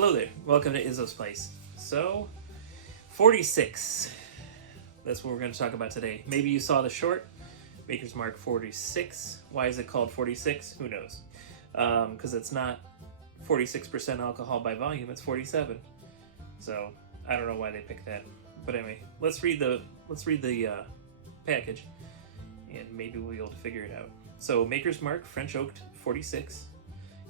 Hello there, welcome to Izzo's Place. So, 46. That's what we're going to talk about today. Maybe you saw the short, Maker's Mark 46. Why is it called 46? Who knows? Because it's not 46% alcohol by volume, it's 47. So, I don't know why they picked that. But anyway, let's read the package, and maybe we'll be able to figure it out. So, Maker's Mark French Oaked 46.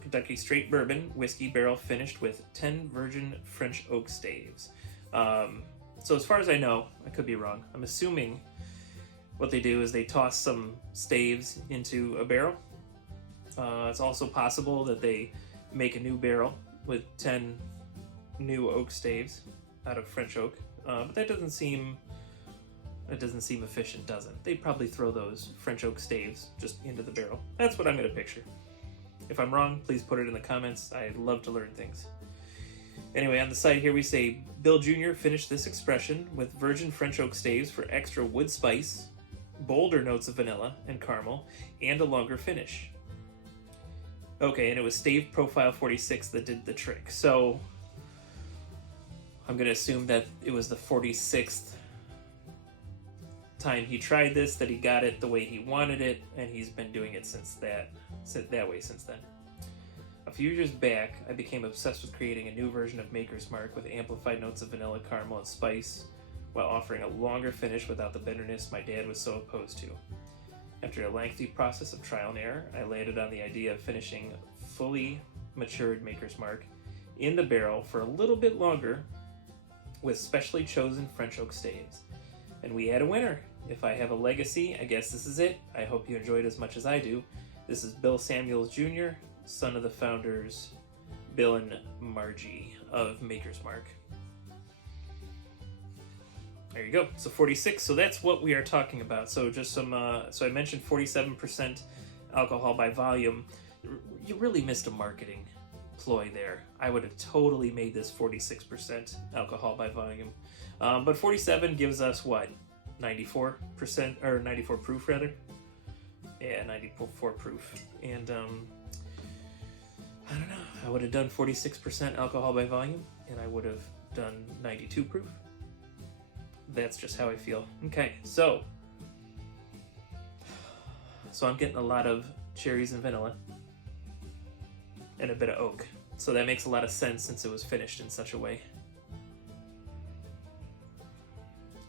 Kentucky Straight Bourbon Whiskey Barrel finished with 10 virgin French oak staves. So as far as I know, I could be wrong, I'm assuming what they do is they toss some staves into a barrel. It's also possible that they make a new barrel with 10 new oak staves out of French oak, but that doesn't seem efficient, does it? They'd probably throw those French oak staves just into the barrel. That's what I'm going to picture. If I'm wrong, please put it in the comments. I love to learn things. Anyway, on the side here we say, Bill Jr. finished this expression with virgin French oak staves for extra wood spice, bolder notes of vanilla and caramel, and a longer finish. Okay, and it was stave profile 46 that did the trick. So, I'm going to assume that it was the 46th time he tried this, that he got it the way he wanted it, and he's been doing it since then. A few years back, I became obsessed with creating a new version of Maker's Mark with amplified notes of vanilla, caramel, and spice, while offering a longer finish without the bitterness my dad was so opposed to. After a lengthy process of trial and error, I landed on the idea of finishing fully matured Maker's Mark in the barrel for a little bit longer with specially chosen French oak staves. And we had a winner. If I have a legacy, I guess this is it. I hope you enjoyed as much as I do. This is Bill Samuels Jr., son of the founders, Bill and Margie of Maker's Mark. There you go. So 46. So that's what we are talking about. So just some. So I mentioned 47% alcohol by volume. You really missed a marketing ploy there. I would have totally made this 46% alcohol by volume. But 47 gives us what? 94% or 94 proof rather. Yeah, 94 proof. And I don't know. I would have done 46% alcohol by volume, and I would have done 92 proof. That's just how I feel. Okay, so I'm getting a lot of cherries and vanilla, and a bit of oak. So that makes a lot of sense since it was finished in such a way.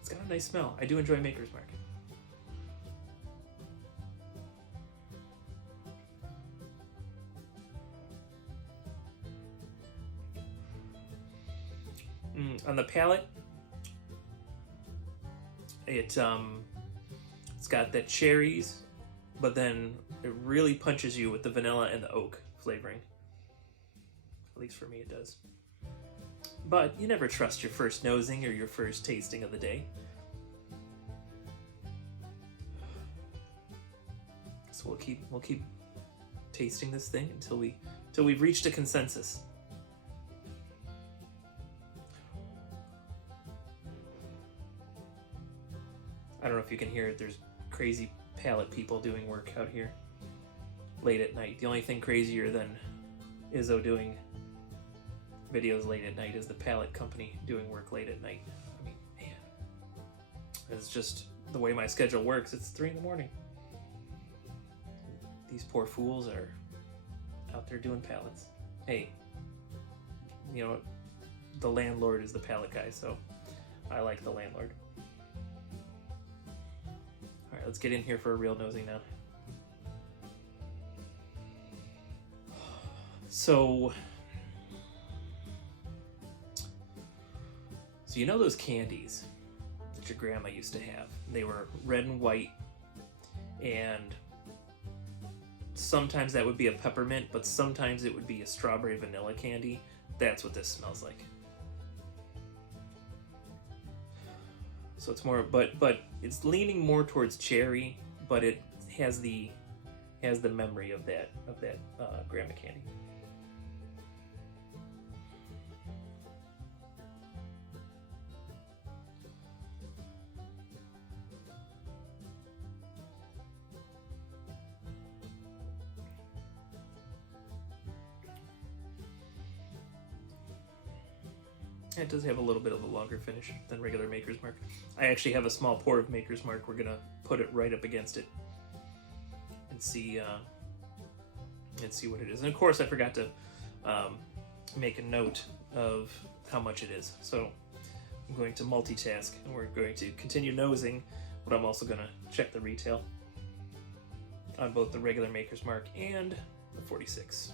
It's got a nice smell. I do enjoy Maker's Mark. On the palate, it's got the cherries, but then it really punches you with the vanilla and the oak flavoring. At least for me it does. But you never trust your first nosing or your first tasting of the day. So we'll keep tasting this thing until we've reached a consensus. I don't know if you can hear it, there's crazy palette people doing work out here late at night. The only thing crazier than Izzo doing videos late at night is the palette company doing work late at night. I mean, man, it's just the way my schedule works. It's 3 a.m. These poor fools are out there doing pallets. Hey, you know, the landlord is the pallet guy, so I like the landlord. Alright, let's get in here for a real nosing now. So you know those candies that your grandma used to have? They were red and white, and sometimes that would be a peppermint, but sometimes it would be a strawberry vanilla candy. That's what this smells like. So it's more, but it's leaning more towards cherry, but it has the memory of that grandma candy. It does have a little bit of a longer finish than regular Maker's Mark. I actually have a small pour of Maker's Mark. We're gonna put it right up against it and see what it is. And of course, I forgot to make a note of how much it is. So I'm going to multitask, and we're going to continue nosing, but I'm also gonna check the retail on both the regular Maker's Mark and the 46.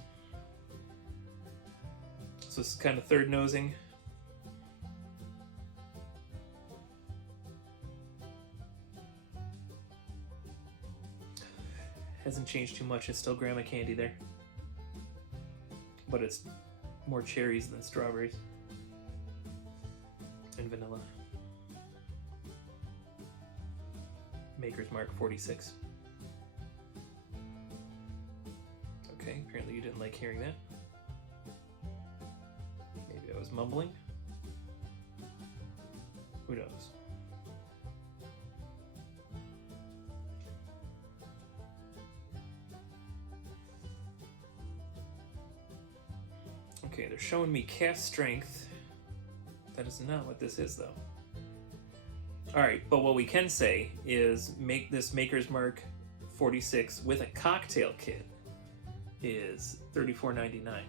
So this is kind of third nosing. Hasn't changed too much. It's still grandma candy there, but it's more cherries than strawberries and vanilla. Maker's Mark 46. Okay, apparently you didn't like hearing that. Maybe I was mumbling. Who knows? Okay, they're showing me cast strength. That is not what this is, though. Alright, but what we can say is make this Maker's Mark 46 with a cocktail kit is $34.99.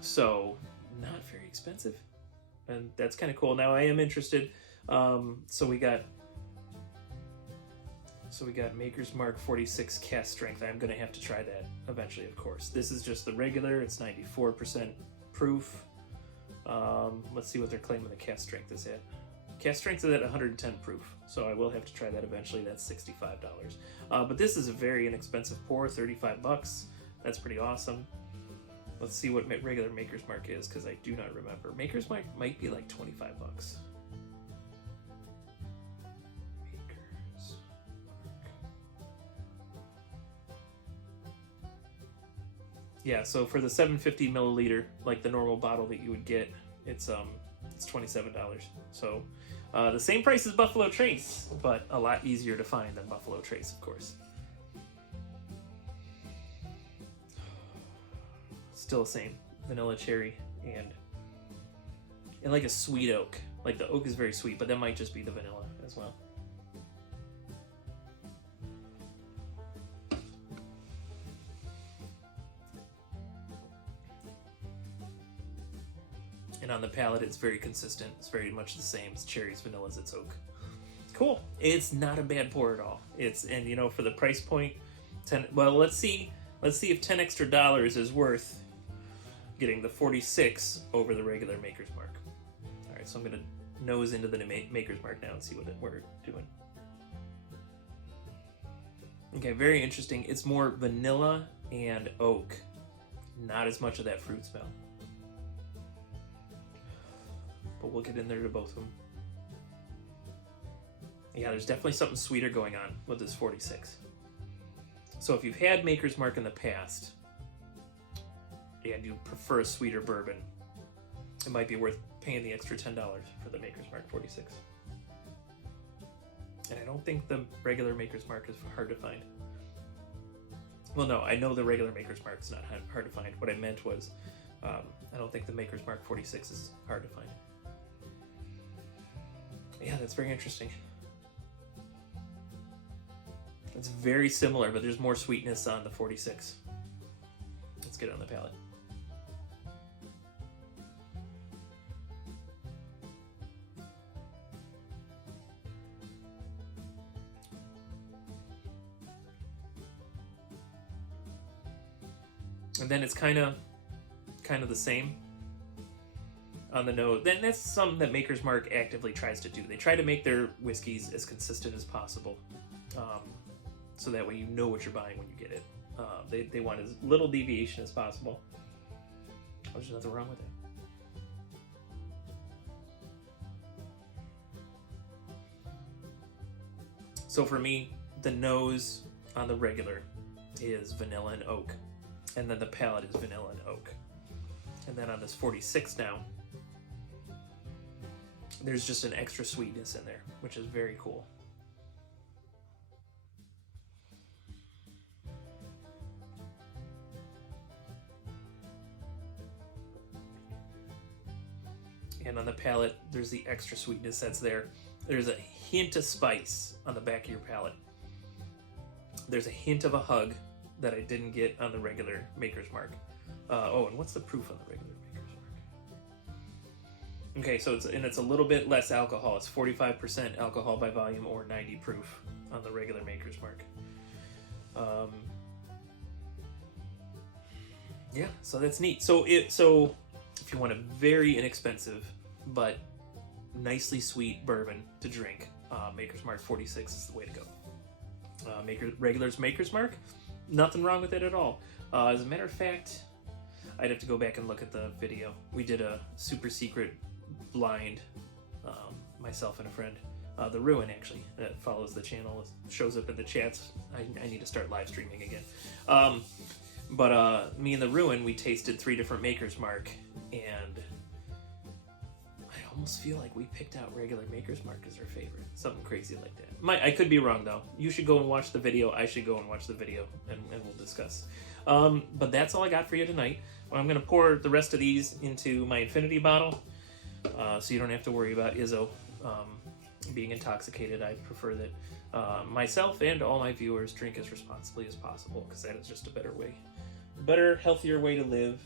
So, not very expensive. And that's kind of cool. Now, I am interested. So we got Maker's Mark 46 cast strength. I'm going to have to try that eventually, of course. This is just the regular. It's 94% proof. Let's see what they're claiming the cast strength is at. Cast strength is at 110 proof, so I will have to try that eventually. That's $65. But this is a very inexpensive pour, $35. That's pretty awesome. Let's see what regular Maker's Mark is, because I do not remember. Maker's Mark might be like $25. Maker's Yeah, so for the 750 milliliter, like the normal bottle that you would get, it's $27. So the same price as Buffalo Trace, but a lot easier to find than Buffalo Trace, of course. Still the same, vanilla cherry and like a sweet oak. Like the oak is very sweet, but that might just be the vanilla as well. And on the palate, it's very consistent. It's very much the same. It's cherries, vanillas, it's oak. Cool. It's not a bad pour at all. And you know, for the price point, let's see if $10 extra is worth getting the 46 over the regular Maker's Mark. All right, so I'm gonna nose into the Maker's Mark now and see what we're doing. Okay, very interesting. It's more vanilla and oak. Not as much of that fruit smell. But we'll get in there to both of them. Yeah, there's definitely something sweeter going on with this 46. So if you've had Maker's Mark in the past, and you prefer a sweeter bourbon, it might be worth paying the extra $10 for the Maker's Mark 46. And I don't think the regular Maker's Mark is hard to find. Well, no, I know the regular Maker's Mark is not hard to find. What I meant was, I don't think the Maker's Mark 46 is hard to find. Yeah, that's very interesting. It's very similar, but there's more sweetness on the 46. Let's get it on the palate. And then it's kind of the same on the nose. Then that's something that Maker's Mark actively tries to do. They try to make their whiskeys as consistent as possible, so that way you know what you're buying when you get it. They want as little deviation as possible. There's nothing wrong with it. So for me, the nose on the regular is vanilla and oak, and then the palate is vanilla and oak. And then on this 46 now, there's just an extra sweetness in there, which is very cool. and on the palate, there's the extra sweetness that's there. There's a hint of spice on the back of your palate. There's a hint of a hug that I didn't get on the regular Maker's Mark. And what's the proof on the regular Maker's Mark? Okay, so it's a little bit less alcohol. It's 45% alcohol by volume or 90 proof on the regular Maker's Mark. Yeah, so that's neat. So if you want a very inexpensive but nicely sweet bourbon to drink, Maker's Mark 46 is the way to go. Regular's Maker's Mark, nothing wrong with it at all. As a matter of fact, I'd have to go back and look at the video. We did a super secret blind, myself and a friend. The Ruin, actually, that follows the channel, shows up in the chats. I need to start live streaming again. But me and the Ruin, we tasted 3 different Maker's Mark, and I almost feel like we picked out regular Maker's Mark as our favorite. Something crazy like that. I could be wrong, though. You should go and watch the video. I should go and watch the video, and we'll discuss. But that's all I got for you tonight. I'm going to pour the rest of these into my infinity bottle, so you don't have to worry about Izzo being intoxicated. I prefer that myself and all my viewers drink as responsibly as possible, because that is just a better, healthier way to live.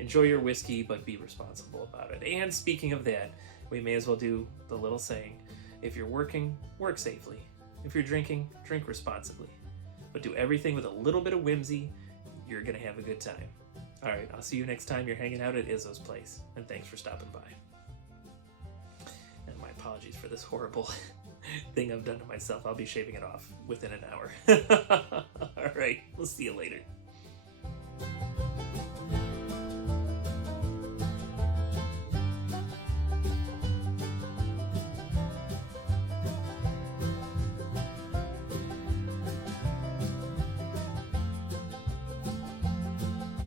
Enjoy your whiskey, but be responsible about it. And speaking of that, we may as well do the little saying: if you're working, work safely. If you're drinking, drink responsibly. But do everything with a little bit of whimsy. You're gonna have a good time. All right, I'll see you next time you're hanging out at Izzo's place. And thanks for stopping by. And my apologies for this horrible thing I've done to myself. I'll be shaving it off within an hour. All right, we'll see you later.